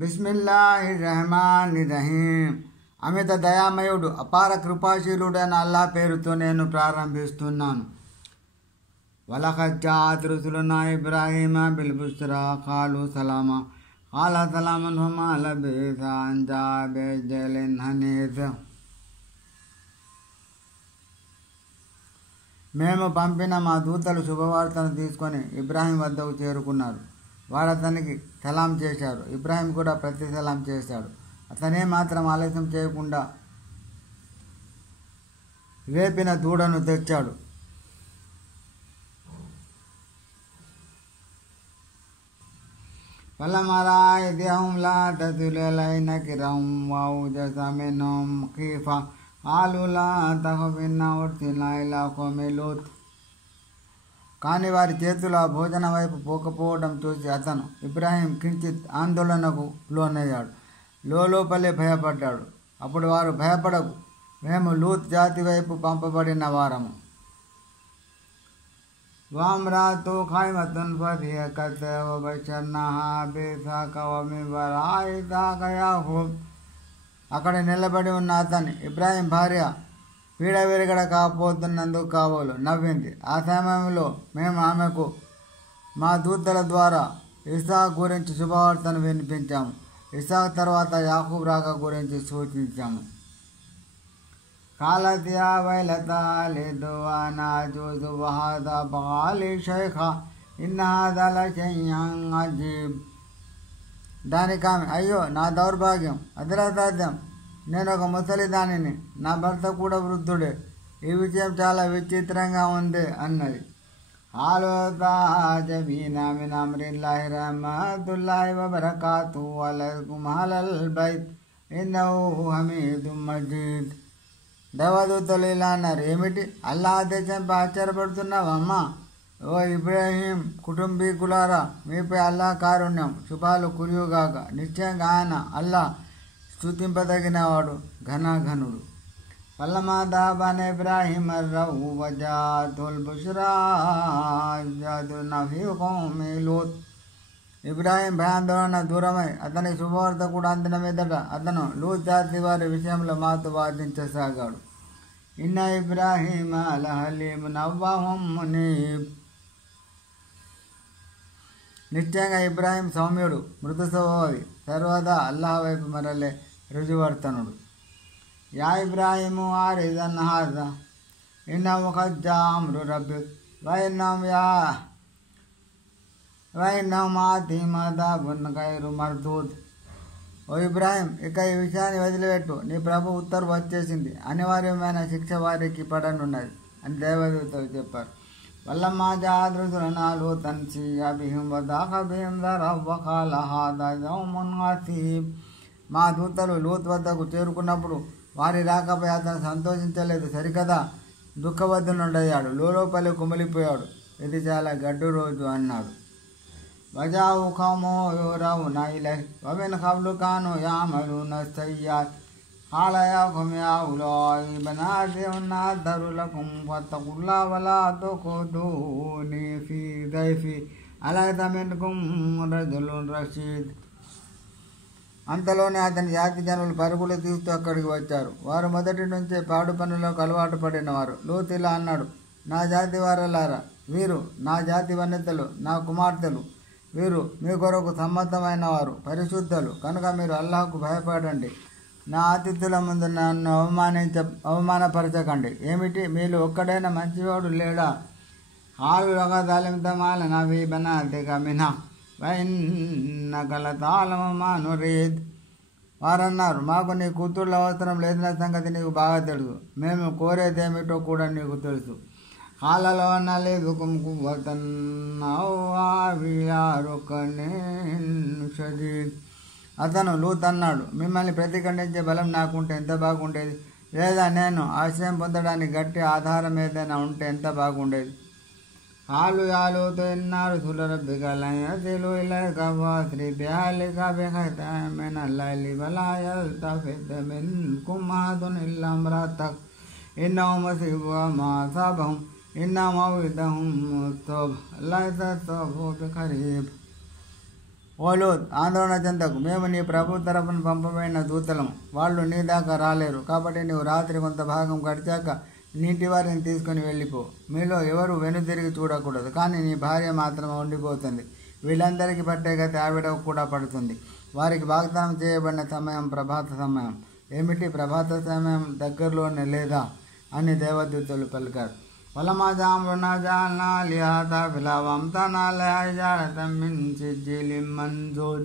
బిస్మిల్లాహిర్రహమానిర్రహీం. అమిత దయామయుడు అపార కృపాశీలుడైన అల్లా పేరుతో నేను ప్రారంభిస్తున్నాను. వలఖద్ జాఅత్ రుసులునా ఇబ్రాహీమ బిల్ బుష్రా ఖాలు సలామా ఖాల సలామన్ వమా లబిస అన్ జాఅ బిఅజ్లిన్ హనీస్. మేము పంపిన మా దూతలు శుభవార్తను తీసుకొని ఇబ్రాహీం వద్దకు చేరుకున్నారు. వారు అతనికి సలాం చేశారు. ఇబ్రాహీం కూడా ప్రతి సలాం చేశాడు. అతనే మాత్రం ఆలస్యం చేయకుండా రేపిన దూడను తెచ్చాడు. فلما رأى أيديهم لا تصل إليه نكرهم وأوجس منهم خيفة قالوا لا تخف إنا أرسلنا إلى قوم لوط. కానీ వారి చేతుల భోజన వైపు పోకపోవడం చూసి అతను ఇబ్రాహీం కించిత్ ఆందోళనకు లోనయ్యాడు. లోపలే భయపడ్డాడు. అప్పుడు వారు, భయపడకు, మేము లూత్ జాతి వైపు పంపబడిన వారము. వామ్రాతు ఖాయిమతున్ ఫదియకత వబషర్నాహా బిఇస్హాక వమిన్ వరాఇ ఇస్హాక యాకూబ్. అక్కడ నిలబడి ఉన్న అతని ఇబ్రాహీం భార్య పీడ విరగడ కాకపోతున్నందుకు కాబోలు నవ్వింది. ఆ సమయంలో మేము ఆమెకు మా దూతల ద్వారా ఇస్హాక్ గురించి శుభవార్తను వినిపించాము. ఇస్హాక్ తర్వాత యాకూబ్ రాక గురించి సూచించాము. قالت يا ويلتى ألد وأنا عجوز وهذا بغالي شيخا إن هذا لشيء عجيب. దానికి ఆమె, అయ్యో నా దౌర్భాగ్యం, అదిలా సాధ్యం, నేను ఒక ముసలి దానిని, నా భర్త కూడా వృద్ధుడే, ఈ విషయం చాలా విచిత్రంగా ఉంది అన్నది. ఆలోతాజబీనా మిన్ అమ్రిల్లాహి రహ్మతుల్లాహి వబరకాతుహు అలైకుం అహ్లల్ బైత్ ఇన్నహు హమీదుం మజీద్. దేవదూతలు ఇలా అన్నారు, ఏమిటి, అల్లా ఆదేశంపై ఆశ్చర్యపడుతున్నావమ్మా? ఓ ఇబ్రాహీం కుటుంబీకులారా, మీపై అల్లా కారుణ్యం శుభాలు కురియుగాక. నిశ్చయంగా ఆయన అల్లా స్తుతింపదగినవాడు, ఘనఘనుడు. ఫలమా దాబాన ఇబ్రాహీం అర్రహు వజాతుల్ బుష్రా జాదునా ఫీ కౌమి లూత్. ఇబ్రాహీం భయాందోళన దూరమై అతని శుభవార్త కూడా అందిన మీదట అతను లూత్ జాతి వారి విషయంలో మాతో వాదించసాగాడు. ఇన్న ఇబ్రాహీమ లహలీమున్ అవ్వాహుం మునీబ్. నిశ్చయంగా ఇబ్రాహీం సౌమ్యుడు, మృదు స్వభావి, సర్వదా అల్లాహ్ వైపు మరలే రుజువర్తనుడు. యా ఇబ్రాహీము ఆరిదన్ హాజా ఇన్నహు ఖద్ జాఅ అమ్రు రబ్బిక్ వైన్నహుమ్ ఆతిహిమ్ అదాబున్ గైరు మర్దూద్. ఓ ఇబ్రాహీం, ఇక ఈ విషయాన్ని వదిలిపెట్టు, నీ ప్రభు ఉత్తర్వు వచ్చేసింది, అనివార్యమైన శిక్ష వారికి పడనున్నది అని దేవదూతలు చెప్పారు. వల్లమ్మా జాఅత్ రుసులునా లూతన్ సియ్య బిహిం వదాఖ బిహిం దరహ్ వఖాల హాదా యౌమున్ అసీబ్. మా దూతలు లూత్ వద్దకు చేరుకున్నప్పుడు వారి రాకపై అతను సంతోషించలేదు సరికదా, దుఃఖబద్ధునుడయ్యాడు, లోపలి కుమిలిపోయాడు, ఇది చాలా గడ్డు రోజు అన్నాడు. వజావు ఖౌము యురౌన ఇలైహి వమిన్ ఖబ్లు కాను యఅమలూన సయ్యాత్ ఖాల యా ఖౌమి హౌలాఇ బనాతి ఉన్నఅద్హరు లకుం ఫత్తఖుల్లాహ వలా తఖుదూని ఫీ దైఫి అలైస మిన్కుం రజులున్ రషీద్. అంతలోనే అతని జాతి జనులు పరుగులు తీస్తూ అక్కడికి వచ్చారు. వారు మొదటి నుంచే పాడు పనులకు అలవాటు పడినవారు. లూత్ ఇలా అన్నాడు, నా జాతి వారలారా, వీరు నా జాతి వనితలు, నా కుమార్తెలు, వీరు మీ కొరకు సమ్మతమైన వారు, పరిశుద్ధులు, కనుక మీరు అల్లాహకు భయపడండి. నా అతిథుల ముందు నన్ను అవమానపరచకండి. ఏమిటి, మీలో ఒక్కడైనా మంచివాడు లేడా? హాలు లగదాలింతమాల నవీ బనాతిక మిన్హా వైన్నక లతఅలము మా నురీద్. వారన్నారు, మాకు నీ కూతుళ్ళ అవసరం లేదన్న సంగతి నీకు బాగా తెలుసు, మేము కోరేదేమిటో కూడా నీకు తెలుసు. ఖాలలో నలిదుకుం కువ్వతన్ ఔ ఆవి ఇలా రుకనిన్ షదీద్. అతను లూత్ అన్నాడు, మిమ్మల్ని ప్రతిఖండించే బలం నాకుంటే ఎంత బాగుండేది, లేదా నేను ఆశ్రయం పొందడానికి గట్టి ఆధారం ఏదైనా ఉంటే ఎంత బాగుండేది. ఖాలు యా లూత్ ఇన్నా రుసుల రబ్బిక లన్ యసిలు ఇలైక ఫస్రి బిఅహ్లిక బిఖైతిన్ మినల్ లైలి వలా యల్తఫిత్ మిన్కుమ్ అహదున్ ఇల్లా ఇమ్రఅతక్ ఇన్నహు ముసీబుహు మా అసాబహుం ఇన్న మౌఇదహుమ్ సుబ్హ్ లైస సుబ్హు బిఖరీబ్. ఓ లూత్, ఆందోళన చెందకు, మేము నీ ప్రభు తరపున పంపబడిన దూతలము. వాళ్ళు నీ దాకా రాలేరు. కాబట్టి నువ్వు రాత్రి కొంత భాగం గడిచాక నీటి వారిని తీసుకుని వెళ్ళిపో. మీలో ఎవరు వెనుతిరిగి చూడకూడదు. కానీ నీ భార్య మాత్రమే ఉండిపోతుంది. వీళ్ళందరికీ పట్టే గతి ఆవిడకు కూడా పడుతుంది. వారికి వాగ్దానం చేయబడిన సమయం ప్రభాత సమయం. ఏమిటి, ప్రభాత సమయం దగ్గరలోనే లేదా అని దేవదూతలు పలికారు. ఫలమా జాంబున జాల్నా లిహాతా ఫిలావం తనాల హజారతం మిన్ సిజ్జిలిం మంజూద్.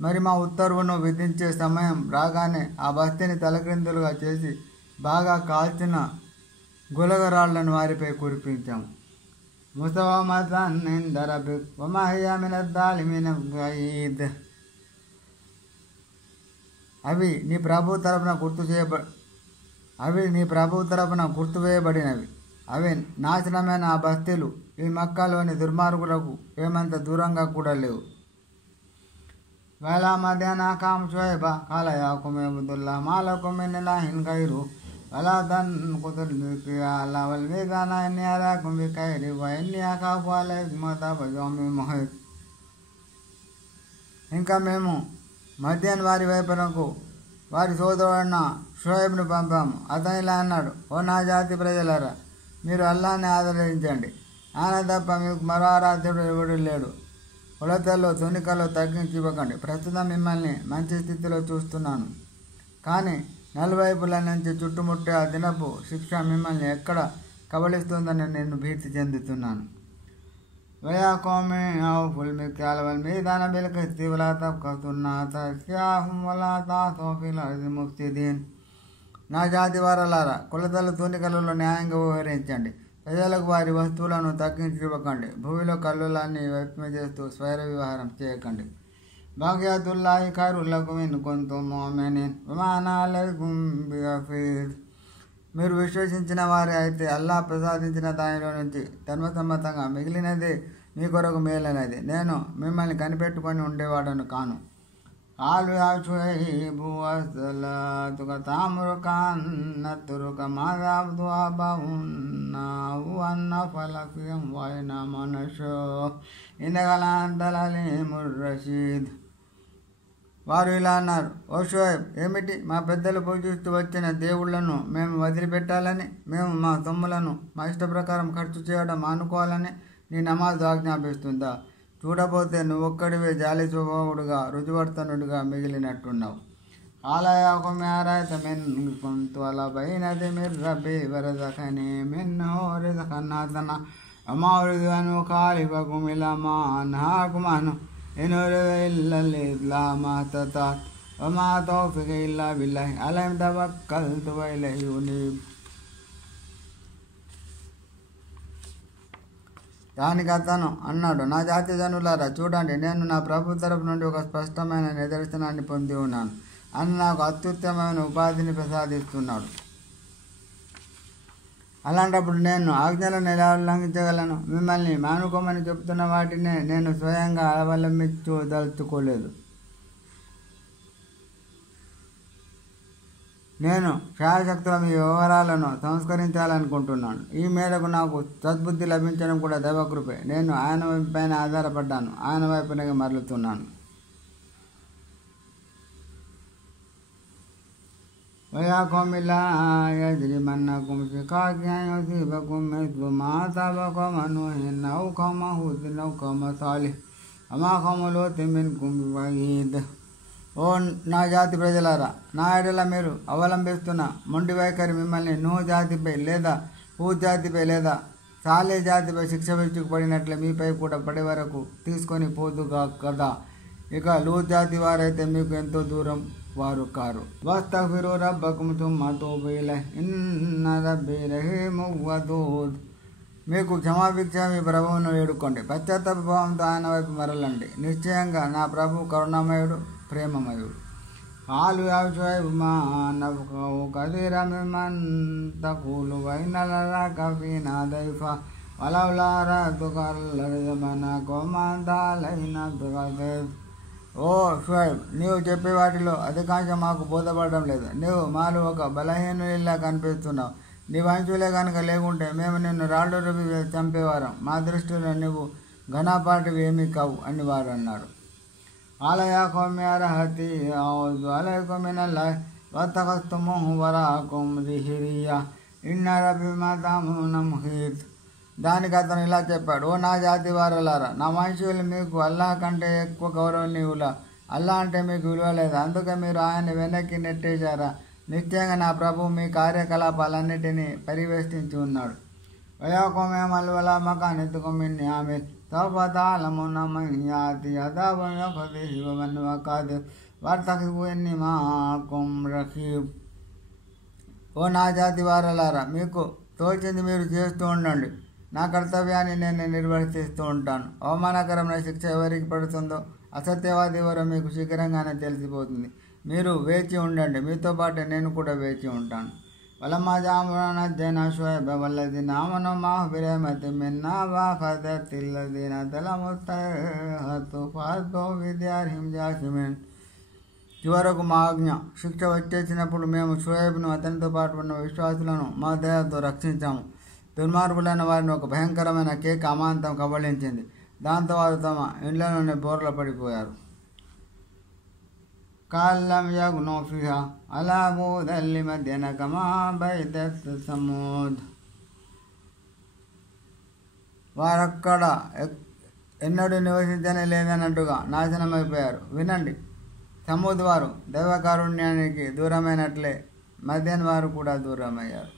మరి మా ఉత్తర్వును విధించే సమయం రాగానే ఆ బస్తీని తలక్రిందులుగా చేసి బాగా కాల్చిన గులగరాళ్లను వారిపై కురిపించాము. ముసవమతన్ ఇందరబిక్ వమహియ మినద్దాలిమిన గయీద్. అవి నీ ప్రభు తరపున గుర్తువేయబడినవి. అవి నాశనమైన ఆ బస్తీలు ఈ మక్కాలోని దుర్మార్గులకు ఏమంత దూరంగా కూడా లేవు. వేళ మధ్యాహ్న కామ్ షోయబా కాలయాకుమేబుల్లా మాలకుమిన్లాహిన్ గైరు వలా దన్ కుతుల్ మీదానా ఎన్ని అరాకుమి కైరి ఎన్ని ఆకాఫాలే మతాబజోమి మొహిత్. ఇంకా మేము మధ్యాహ్న వారి వైపునకు వారి సోదరుడైన షోయబ్ను పంపాము. అతను ఇలా అన్నాడు, ఓ నా జాతి ప్రజలారా, మీరు అల్లాహ్ని ఆదరించండి. ఆయన తప్ప మీకు మరో ఆరాధ్యుడు ఎవడు లేడు. కొలతల్లో తునికల్లో తగ్గించి ఇవ్వకండి. ప్రస్తుతం మిమ్మల్ని మంచి స్థితిలో చూస్తున్నాను, కానీ నలువైపుల నుంచి చుట్టుముట్టే ఆ దినపు శిక్ష మిమ్మల్ని ఎక్కడ కబళిస్తుందని నేను భీతి చెందుతున్నాను. ويا قوم أوفوا المكيال والميزان بالقسط ولا تبخسوا الناس أشياءهم ولا تعثوا في الأرض مفسدين. నా జాతి వారలారా, కొలతల తూనికలలో న్యాయంగా వ్యవహరించండి. ప్రజలకు వారి వస్తువులను తగ్గించి ఇవ్వకండి. భూమిలో కల్లులాన్ని వైప్యజేస్తూ స్వైర విహారం చేయకండి. బాగ్యాతుల్లాహి ఖైరుల్ లకుమ్ ఇన్ కుంతుమ్ ముమినీన్ వమా అనా అలైకుమ్ బిహఫీజ్. మీరు విశ్వసించిన వారే అయితే అల్లాహ్ ప్రసాదించిన దానిలో నుంచి ధర్మసమ్మతంగా మిగిలినది మీ కొరకు మేలనేది. నేను మిమ్మల్ని కనిపెట్టుకొని ఉండేవాడను కాను. కాలు యాషుబు అసలాతుక తామురుకాన్నతురుక మాదాబ్దు అబవున్నావు అన్న ఫలక్యం వైన మనషో ఇందగలాంతలలీముర్ రషీద్. వారు ఇలా అన్నారు, ఓ షోయబ్, ఏమిటి, మా పెద్దలు పూజిస్తూ వచ్చిన దేవుళ్లను మేము వదిలిపెట్టాలని, మేము మా సొమ్ములను మా ఇష్ట ప్రకారం ఖర్చు చేయడం మానుకోవాలని నీ నమాజ్ ఆజ్ఞాపిస్తుందా? చూడబోతే నువ్వొక్కడివే జాలి స్వభావుడుగా రుజువర్తనుడిగా మిగిలినట్టున్నావు. ఆలయాకు మేరాయత మిన్ కుంతు అలా బైనది మిర్ రబ్బి వరదకని మిన్నో రిజకన్నాతన అమారుదు అను ఖాలిఫకు మిలమా నాకుమాను إن أريد إلا الإسلام ما استطعت وما توفيقي إلا بالله عليه توكلت وإليه أنيب. దానికి అతను అన్నాడు, నా జాతి జనులారా, చూడండి, నేను నా ప్రభు తరపు నుండి ఒక స్పష్టమైన నిదర్శనాన్ని పొంది ఉన్నాను. అని నాకు అత్యుత్తమమైన ఉపాధిని ప్రసాదిస్తున్నాడు. అలాంటప్పుడు నేను ఆజ్ఞలను ఎలా ఉల్లంఘించగలను? మిమ్మల్ని మానుకోమని చెబుతున్న వాటినే నేను స్వయంగా అవలంబించదలుచుకోలేదు. నేను శాయశక్తిలో మీ వ్యవహారాలను సంస్కరించాలనుకుంటున్నాను. ఈ మేరకు నాకు సద్బుద్ధి లభించడం కూడా దైవకృపే. నేను ఆయన పైన ఆధారపడ్డాను, ఆయన వైపునే మరలుతున్నాను. ويا قوم لا يجرمنكم شقاقي أن يصيبكم مثل ما أصاب قوم نوح أو قوم هود أو قوم صالح وما قوم لوط منكم ببعيد. ఓ నా జాతి ప్రజలారా, నా ఎడల మీరు అవలంబిస్తున్న మొండి వైఖరి మిమ్మల్ని నూహ్ జాతిపై లేదా హూద్ జాతిపై లేదా సాలే జాతిపై శిక్ష విచ్చుకుపడినట్లే మీపై కూడా పడే వరకు తీసుకొని పోదుగా కదా. ఇక లూత్ జాతి వారైతే మీకు ఎంతో దూరం వారు కారు. వస్తగ్ఫిరు రబ్బకుమ్ సుమ్మా తూబూ ఇలైహి ఇన్న రబ్బీ రహీమున్ వదూద్. మీకు క్షమాభిక్ష మీ ప్రభువును వేడుకోండి, పశ్చాత్తాపభావంతో ఆయన వైపు మరలండి. నిశ్చయంగా నా ప్రభు కరుణామయుడు, ప్రేమమయుడు. కాలు యా షుఐబ్ మా నఫ్ఖహు కసీరం మిమ్మన్ తఖూలు వఇన్న లనాక ఫీనా దైఫా వలౌలా రహతుక లరజమనక వమా అంత అలైనా బిగఫీజ్. ఓ షుఐబ్, నీవు చెప్పే వాటిలో అధికాంశం మాకు బోధపడడం లేదు. నీవు మాలో ఒక బలహీనుడిలా కనిపిస్తున్నావు. నీ వంశులే కనుక లేకుంటే మేము నిన్ను రాళ్ళు రుబ్బి చంపేవారం. మా దృష్టిలో నువ్వు ఘనపాటివి ఏమీ కావు అని వారు అన్నారు. ఆలయ కొమ్మెరహతి ఆలయకొమ్మినల్ల వతకస్తుము వరాకుం రిహిరియా ఇన్నరభిమతమునముహిత్. దానికి అతను ఇలా చెప్పాడు, ఓ నా జాతి వారలారా, నా మనుషులు మీకు అల్లాహ్ కంటే ఎక్కువ గౌరవనీయుల. అల్లాహ్ అంటే మీకు విలువ లేదు, అందుకే మీరు ఆయన వెనక్కి నెట్టేశారా? నిశ్చయంగా నా ప్రభు మీ కార్యకలాపాలన్నిటినీ పర్యవేక్షించి ఉన్నాడు. వయాకోమేమల్వల మకానెత్తుకొమ్మిన్ని ఆమె తపతాలమునమయాతి అదాబయొకది శివమన్వకాది వర్తకివు ఎన్ని మాకుం రఖీబ్. ఓ నా జాతి వారలారా, మీకు తోచింది మీరు చేస్తూ ఉండండి. నా కర్తవ్యాన్ని నేను నిర్వర్తిస్తూ ఉంటాను. అవమానకరమైన శిక్ష ఎవరికి పడుతుందో అసత్యవాది ఎవరో మీకు శీఘ్రంగానే తెలిసిపోతుంది. మీరు వేచి ఉండండి, మీతో పాటు నేను కూడా వేచి ఉంటాను. వలమ్మా జామునజ్జన షోయబ వల్లదీన ఆమను మాహు బిరహమతి మిన్నా వాఖదతిల్లదీన తలముత్తహతు ఫాదో విద్యార్హిం జాసిమిన్. చివరకు మా ఆజ్ఞ శిక్ష వచ్చేసినప్పుడు మేము షోయబ్ను అతనితో పాటు ఉన్న విశ్వాసులను మా దయతో రక్షించాము. దుర్మార్గులైన వారిని ఒక భయంకరమైన కేక్ అమాంతం కబళించింది. దాంతో వారు తమ ఇండ్లలోనే బోర్ల పడిపోయారు. కాలం యగ్నో ఫిహా అలా బూదల్లి మధ్యన కమా బైతత్ సమూద్. వారక్కడ ఎన్నడూ నివసించనే లేదన్నట్టుగా నాశనమైపోయారు. వినండి, సమూద్ వారు దైవ కారుణ్యానికి దూరమైనట్లే మధ్యన వారు కూడా దూరమయ్యారు.